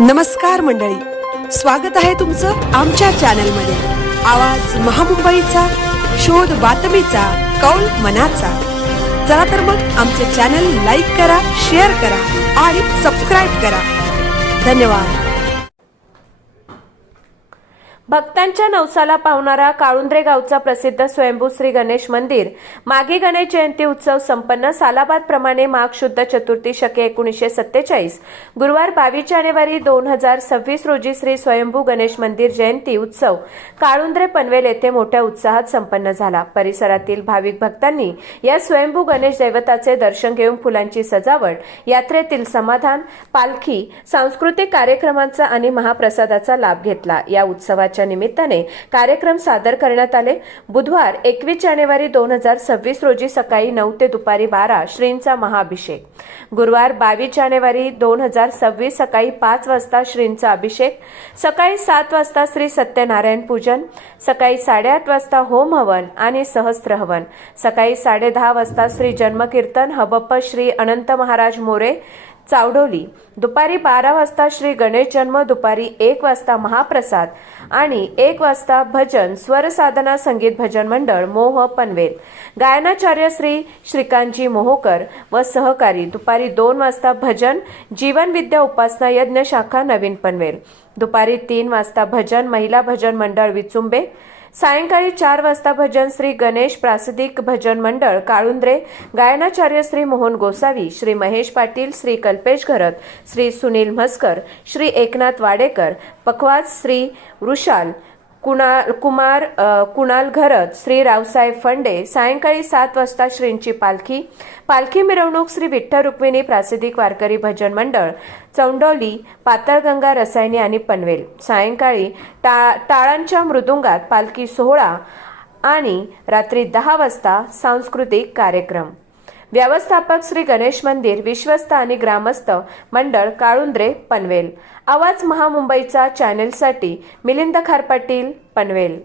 नमस्कार मंडळी, स्वागत आहे तुमचं आमच्या चॅनलमध्ये। आवाज महामुंबईचा, शोध बातमीचा, कौल मनाचा। चला तर मग आमचे चॅनल लाईक करा, शेअर करा आणि सबस्क्राइब करा। धन्यवाद। भक्तांच्या नवसाला पावणारा काळुंद्रे गावचा प्रसिद्ध स्वयंभू श्री गणेश मंदिर माघी गणेश जयंती उत्सव संपन्न। सालाबाद प्रमाणे माघ शुद्ध चतुर्थी शके 1947 गुरुवार 22 जानेवारी 2026 रोजी श्री स्वयंभू गणेश मंदिर जयंती उत्सव काळुंद्रे पनवेल येथे मोठ्या उत्साहात संपन्न झाला। परिसरातील भाविक भक्तांनी या स्वयंभू गणेश दैवताचे दर्शन घेऊन फुलांची सजावट, यात्रेतील समाधान, पालखी, सांस्कृतिक कार्यक्रमांचा आणि महाप्रसादाचा लाभ घेतला। या उत्सवाच्या निमित्ताने कार्यक्रम सादर करण्यात आले। बुधवार 21 जानेवारी 2026 रोजी सकाळी 9 ते दुपारी 12 श्रींचा महाअभिषेक। गुरुवार 22 जानेवारी 2026 सकाळी 5 वाजता श्रींचा अभिषेक। सकाळी 7 वाजता श्री सत्यनारायण पूजन। सकाळी 8:30 वाजता होम हवन आणि सहस्त्र हवन। सकाळी 10:30 वाजता श्री जन्मकीर्तन हबप्प श्री अनंत महाराज मोरे चावडोली। दुपारी 12 वाजता श्री गणेश जन्म। दुपारी 1 वाजता महाप्रसाद आणि 1 वाजता भजन स्वर साधना संगीत भजन मंडळ मोह पनवेल। गायनाचार्य श्री श्रीकांतजी मोहोकर व सहकारी। दुपारी 2 वाजता भजन जीवन विद्या उपासना यज्ञ शाखा नवीन पनवेल। दुपारी 3 वाजता भजन महिला भजन मंडळ विचुंबे। सायंकाळी 4 वाजता भजन श्री गणेश प्रासदिक भजन मंडळ काळुंद्रे। गायनाचार्य श्री मोहन गोसावी, श्री महेश पाटील, श्री कल्पेश घरत, श्री सुनील म्हसकर, श्री एकनाथ वाडेकर। पखवाज श्री वृषाल कुणाल घरत, श्री रावसाहेब फंडे। सायंकाळी 7 वाजता श्रींची पालखी मिरवणूक श्री विठ्ठल रुक्मिणी प्रासदिक वारकरी भजन मंडळ चौंडोली, पाताळगंगा रसायनी आणि पनवेल। सायंकाळी टाळांच्या मृदुंगात पालखी सोहळा आणि रात्री 10 वाजता सांस्कृतिक कार्यक्रम। व्यवस्थापक श्री गणेश मंदिर विश्वस्त आणि ग्रामस्थ मंडळ काळुंद्रे पनवेल। आवाज महामुंबईचा चॅनेलसाठी मिलिंद खारपाटील पनवेल।